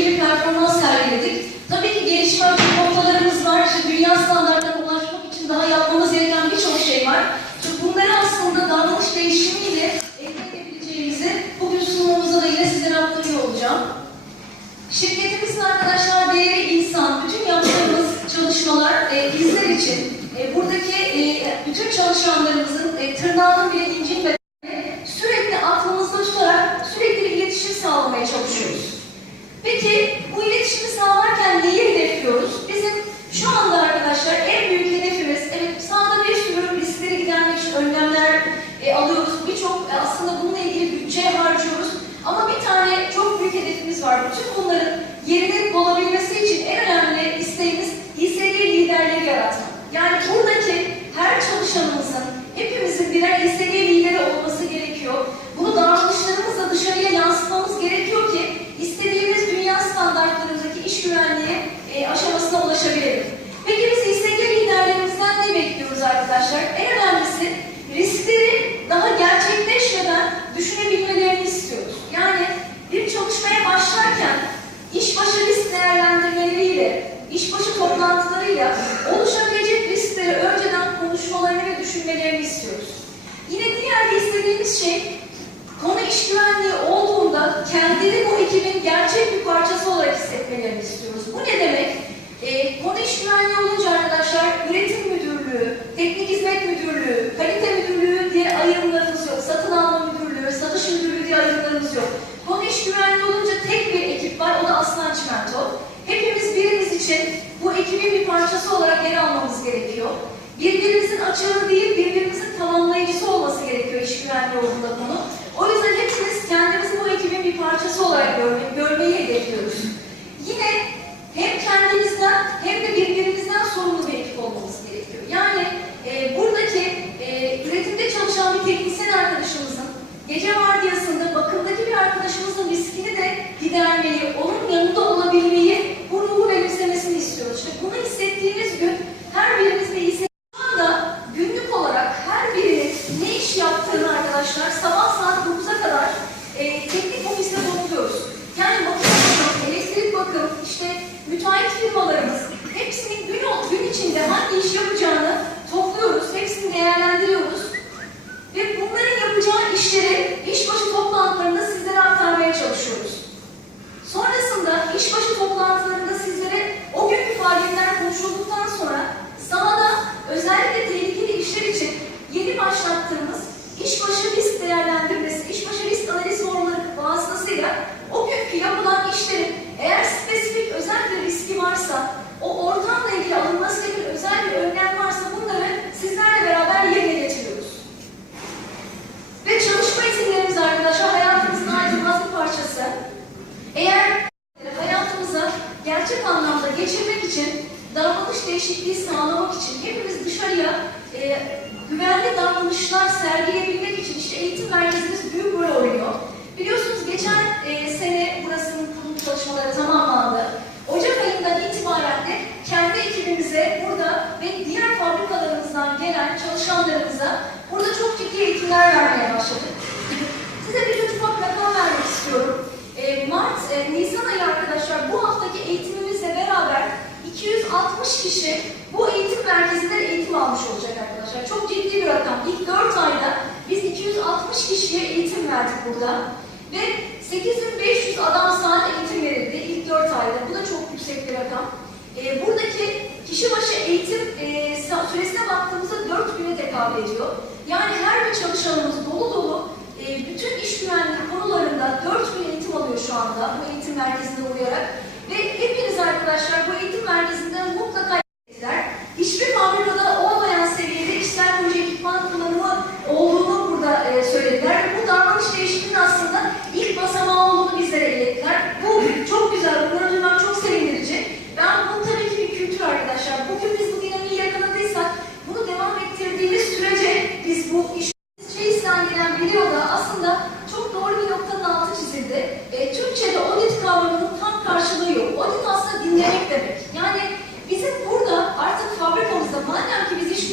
iyi bir performans sergiledik. Tabii ki gelişme noktalarımız var. İşte dünya standartlarına ulaşmak için daha yapmamız gereken birçok şey var. İşte bunları aslında davranış değişimiyle elde edebileceğimizi bugün sunumumuzda da yine sizlere aktarıyor olacağım. Şirketimizin arkadaşlar değeri insan, bütün yaptığımız çalışmalar e, bizler için, e, buradaki e, bütün çalışanlarımızın e, tırnağının bile incinmeden sürekli aklımızda tutarak sürekli bir iletişim sağlamaya çalışıyoruz. Peki bu iletişimi sağlarken neyi hedefliyoruz? Bizim şu anda arkadaşlar en büyük hedefimiz, evet sahada bir sürü riskleri gidermek için önlemler e, alıyoruz. Birçok e, aslında bununla ilgili bütçe harcıyoruz. Ama bir tane çok büyük hedefimiz var. Bütün bunların yerinin olabilmesi için en önemli isteğimiz hisseli liderleri yaratmak. Yani buradaki her çalışanımızın, hepimizin birer hisseli lideri olması gerekiyor. Bunu davranışlarımızla dışarıya yansıtmamız gerekiyor ki istediğimiz dünya standartlarındaki iş güvenliği e, aşamasına ulaşabilelim. Peki biz hisseli liderlerimizden ne bekliyoruz arkadaşlar? En önemlisi riskleri daha gerçekleşmeden düşünebilmelerini istiyoruz. Yani bir çalışmaya başlarken işbaşı risk değerlendirmeleriyle, işbaşı toplantılarıyla oluşabilecek riskleri önceden konuşmalarını ve düşünmelerini istiyoruz. Yine diğer bir istediğimiz şey konu iş güvenliği olduğunda kendini bu ekibin gerçek bir parçası olarak hissetmelerini istiyoruz. Bu ne demek? Ee, konu iş güvenliği olunca arkadaşlar üretim müdürlüğü, teknik hizmet müdürlüğü, kalite müdürlüğü diye ayrımlarımız yok. Satın alma müdürlüğü, satış müdürlüğü diye ayrımlarımız yok. Konu iş güvenliği olunca tek bir ekip var, o da Aslan Çimento. Hepimiz birimiz için bu ekibin bir parçası olarak yer almamız gerekiyor. Birbirimizin açığı değil, birbirimizin tamamlayıcısı olması güvenliği olduğunda konu. O yüzden hepimiz kendimizi bu ekibin bir parçası olarak görme, görmeyi hedefliyoruz. Yine hem kendimizden hem de birbirimizden sorumlu bir ekip olmamız gerekiyor. Yani e, buradaki e, üretimde çalışan bir teknisyen arkadaşımızın gece vardiyasında bakımdaki bir arkadaşımızın riskini de gidermeyi, onun yanında olabilmeyi, bu ruhu benimsemesini istiyoruz. İşte bunu hissettiğimiz gün her birimiz bir hisse şu anda günlük olarak her birinin ne iş yaptığını arkadaşlar sabah saat 9'a kadar e, teknik ofiste topluyoruz. Yani bakım, bakım, elektrik bakım, işte müteahhit firmalarımız hepsinin gün, gün içinde hangi iş yapacağını topluyoruz, hepsini değerlendiriyoruz. Ve bunların yapacağı işleri işbaşı toplantılarında sizlere aktarmaya çalışıyoruz. Sonrasında işbaşı toplantılarında sizlere o günkü faaliyetler konuşulduktan sonra sahada özellikle tehlikeli işler için yeni başlattığımız işbaşı risk değerlendirmesi, işbaşı risk analiz formları vasıtasıyla o günkü yapılan işlerin eğer spesifik özel bir riski varsa, o ortamla ilgili alınması gereken özel bir önlem varsa bunları sizlerle beraber yerine getiriyoruz. Ve çalışma izinlerimiz arkadaşlar hayatımızın ayrılmaz bir parçası. Eğer hayatımıza gerçek anlamda geçirmek için, değişikliği sağlamak için hepimiz dışarıya e, güvenli davranışlar sergileyebilmek için işte eğitim merkezimiz büyük rol oynuyor. Biliyorsunuz geçen e, sene burasının kurulu çalışmaları tamamlandı. Ocak ayından itibaren de kendi ekibimize burada ve diğer fabrikalarımızdan gelen çalışanlarımıza burada çok ciddi eğitimler vermeye başladık. Size bir ufak rakam vermek istiyorum. E, Mart, e, Nisan ayı arkadaşlar bu haftaki beraber 260 kişi bu eğitim merkezinde eğitim almış olacak arkadaşlar. Çok ciddi bir rakam. İlk 4 ayda biz 260 kişiye eğitim verdik burada. Ve 8500 adam saat eğitim verildi ilk 4 ayda. Bu da çok yüksek bir rakam. E, buradaki kişi başı eğitim e, süresine baktığımızda 4 güne tekabül ediyor. Yani her bir çalışanımız dolu dolu e, bütün iş güvenliği konularında 4 gün eğitim alıyor şu anda bu eğitim merkezinde uyarak. Ve hepiniz arkadaşlar bu eğitim merkezinden mutlaka ettiler. Hiçbir fabrikada olmayan seviyede işler proje ekipman kullanımı olduğunu burada e, söylediler. Ve bu davranış değişikliğinin aslında ilk basamağı olduğunu bizlere ilettiler. Bu çok güzel, bunları duymak çok sevindirici. Ben bu tabii ki bir kültür arkadaşlar. Bugün biz bu dinamiği yakaladıysak bunu devam ettirdiğimiz sürece biz bu iş şey İstengilen biliyordu aslında çok doğru bir noktanın altı çizildi. E, Türkçe'de audit kavramının tam karşılığı yok. Audit aslında dinlemek demek. Yani bizim burada artık fabrikamızda madem ki biz iş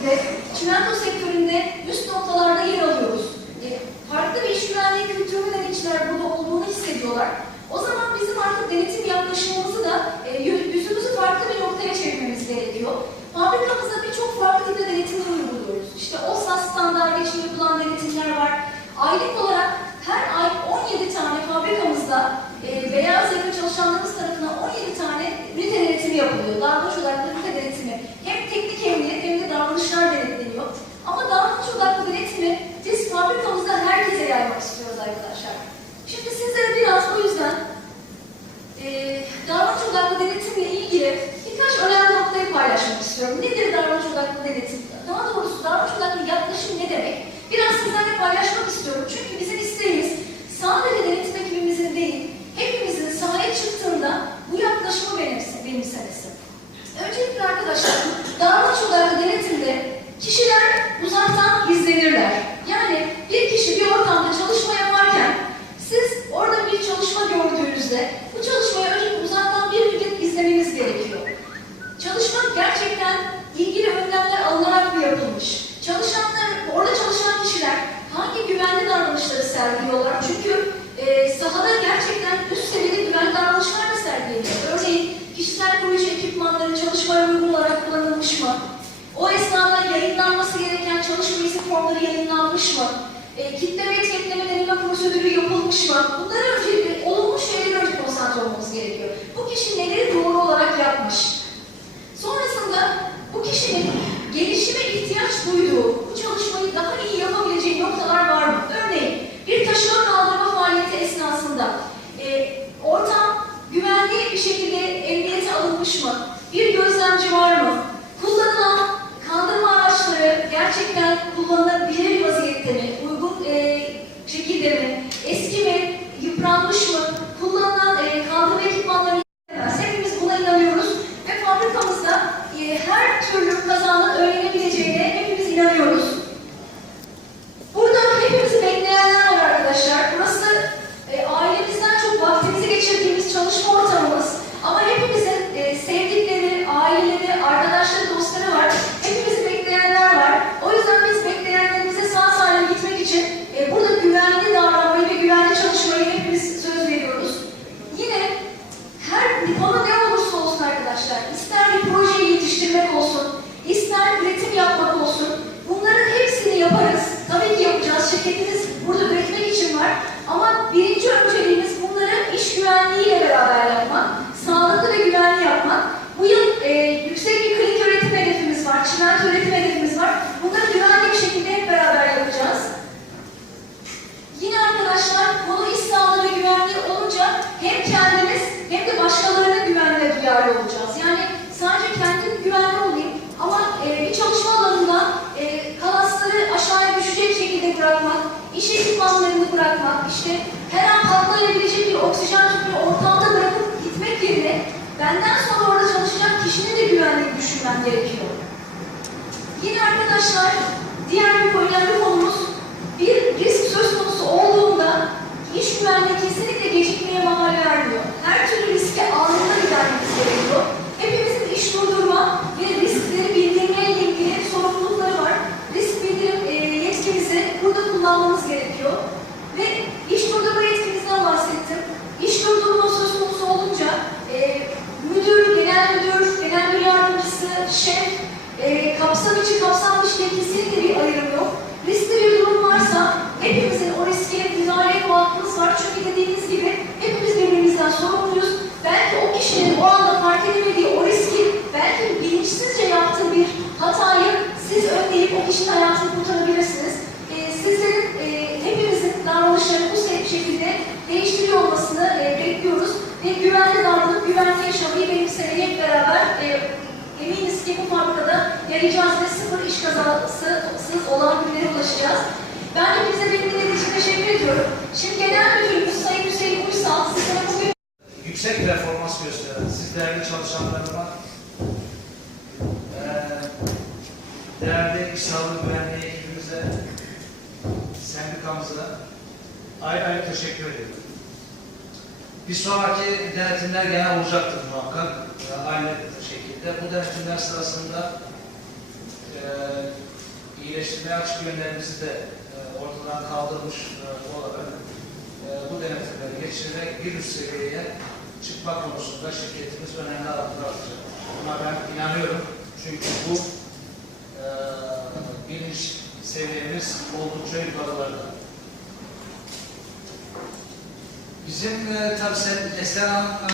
güvenliğinde, çimento sektöründe üst noktalarda yer alıyoruz. E, farklı bir iş güvenliği kültürü denetçiler burada olduğunu hissediyorlar. O zaman bizim artık denetim yaklaşımımızı da e, yö- yüzümüzü farklı bir noktaya çevirmemiz gerekiyor. Fabrikamızda birçok farklı tipte denetimler uyguluyoruz. İşte OSAS standartı için yapılan denetimler var. Aylık olarak her ay 17 tane fabrikamızda e, beyaz yaka çalışanlarımız tarafından 17 tane ünite denetimi yapılıyor. Davranış odaklı ünite denetimi. Hem teknik emniyet hem de davranışlar denetleniyor. Ama davranış odaklı denetimi biz fabrikamızda herkese yaymak istiyoruz arkadaşlar. Şimdi sizlere biraz bu yüzden e, davranış odaklı denetimle ilgili birkaç önemli noktayı paylaşmak istiyorum. Nedir davranış odaklı denetim? Daha doğrusu davranış odaklı yaklaşım ne demek? Biraz sizlerle paylaşmak istiyorum. Çünkü bizim isteğimiz sadece denetim ekibimizin değil, hepimizin sahaya çıktığında bu yaklaşımı benimse- benimsemesi. Öncelikle arkadaşlar, davranış odaklı denetimde kişiler uzaktan izlenirler. Yani bir kişi bir ortamda çalışma yaparken siz orada bir çalışma gördüğünüzde bu çalışmayı önce uzaktan bir müddet izlemeniz gerekiyor. Çalışma gerçekten ilgili önlemler alınarak mı yapılmış? Çalışanlar, orada çalışan kişiler hangi güvenli davranışları sergiliyorlar? Çünkü e, sahada gerçekten üst seviyede güvenli davranışlar da sergileniyor. Örneğin kişisel koruyucu ekipmanların çalışmaya uygun olarak kullanılmış mı? O esnada yayınlanması gereken çalışma izi formları yayınlanmış mı? E, kitleme etiketlemelerinin prosedürü yapılmış mı? Bunlara öncelikle olumlu şeylere önce konsantre olmamız gerekiyor. Bu kişi neleri doğru olarak yapmış? Sonrasında bu kişinin gelişime ihtiyaç bu çalışmayı daha iyi yapabileceği noktalar var mı? Örneğin bir taşıma kaldırma faaliyeti esnasında e, ortam güvenli bir şekilde emniyete alınmış mı? Bir gözlemci var mı? Kullanılan kaldırma araçları gerçekten kullanılabilir vaziyette mi? Uygun e, şekilde mi? Eski mi? Yıpranmış mı? Kullanılan e, kaldırma ekipmanları Hepimiz buna inanıyoruz ve fabrikamızda e, her türlü kazanın önlenebileceğine hepimiz inanıyoruz. Burada hepimizi bekleyenler var arkadaşlar. Burası e, ailemizden çok vaktimizi geçirdiğimiz çalışma ortamımız. Ama hepimizin e, sevdikleri, aileleri, arkadaşları, dostları var. Hepimizi bekleyenler var. O yüzden biz bekleyenlerimize sağ salim gitmek için e, burada güvenli davranmayı ve güvenli çalışmayı hepimiz söz veriyoruz. Yine her konu ne olursa olsun arkadaşlar, ister bir projeyi yetiştirmek olsun, ister üretim yapmak olsun, bunların hepsini yaparız. Tabii ki yapacağız, şirketimiz burada üretmek için var. Ama birinci önceliğimiz bunları iş güvenliğiyle beraber yapmak, sağlıklı ve güvenli yapmak. Bu yıl e, yüksek bir klinik üretim hedefimiz var, çimento üretim hedefimiz var. Bunları güvenli bir şekilde hep beraber yapacağız. Yine arkadaşlar konu iş sağlığı ve güvenliği olunca hem kendimiz hem de başkalarının güvenliğine duyarlı olacağız. Yani sadece kendim güvenli olayım ama e, bir çalışma alanında e, kalasları aşağıya düşecek şekilde bırakmak, iş ekipmanlarını bırakmak, işte her an patlayabilecek bir oksijen tüpünü ortamda bırakıp gitmek yerine benden sonra orada çalışacak kişinin de güvenliğini düşünmem gerekiyor. Yine arkadaşlar diğer bir önemli konumuz bir risk söz konusu olduğunda iş güvenliği kesinlikle gecikmeye mahal vermiyor. Her türlü riske anında ilerlememiz gerekiyor. Hepimizin iş durdurma ve riskleri bildirmeyle ilgili sorumlulukları var. Risk bildirim e, yetkimizi burada kullanmamız gerekiyor. Ve iş durdurma yetkimizden bahsettim. İş durdurma söz konusu olunca e, müdür, genel müdür, genel müdür yardımcısı, şef, e, kapsam içi kapsam dışı diye kesinlikle bir ayrım yok. Riskli bir durum varsa hepimizin o riske müdahale etme hakkımız var. Çünkü dediğimiz gibi hepimiz birbirimizden sorumluyuz. Belki o kişinin o anda fark edemediği o riski, belki bilinçsizce yaptığı bir hatayı siz önleyip o kişinin hayatını kurtarabilirsiniz. E, sizlerin e, hepimizin davranışları bu se- şekilde değiştiriyor olmasını e, bekliyoruz. Ve güvenli davranıp güvenli yaşamayı benimsemeyi hep beraber e, Eminiz ki bu fabrikada yarayacağız ve sıfır iş kazasız olan günlere ulaşacağız. Ben hepinize dinlediğiniz için teşekkür ediyorum. Şimdi Genel Müdürümüz Sayın Hüseyin Uysal size bugün yüksek performans gösteren siz değerli çalışanlarıma değerli iş sağlığı güvenliği ekibimize sendikamıza ayrı ayrı teşekkür ediyorum. Bir sonraki denetimler gene olacaktır muhakkak aynı şekilde. Bu denetimler sırasında eee iyileştirmeye açık yönlerimizi de e, ortadan kaldırmış e, olarak e, bu denetimleri geçirerek bir üst seviyeye çıkma konusunda şirketimiz önemli adımlar atacak. Buna ben inanıyorum. Çünkü bu e, bilinç seviyemiz oldukça yukarılarda. Bizim e, tabii sen Esen